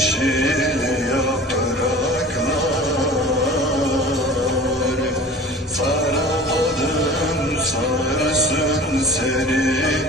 yeşil yapraklar. Saramadım sarsın seni,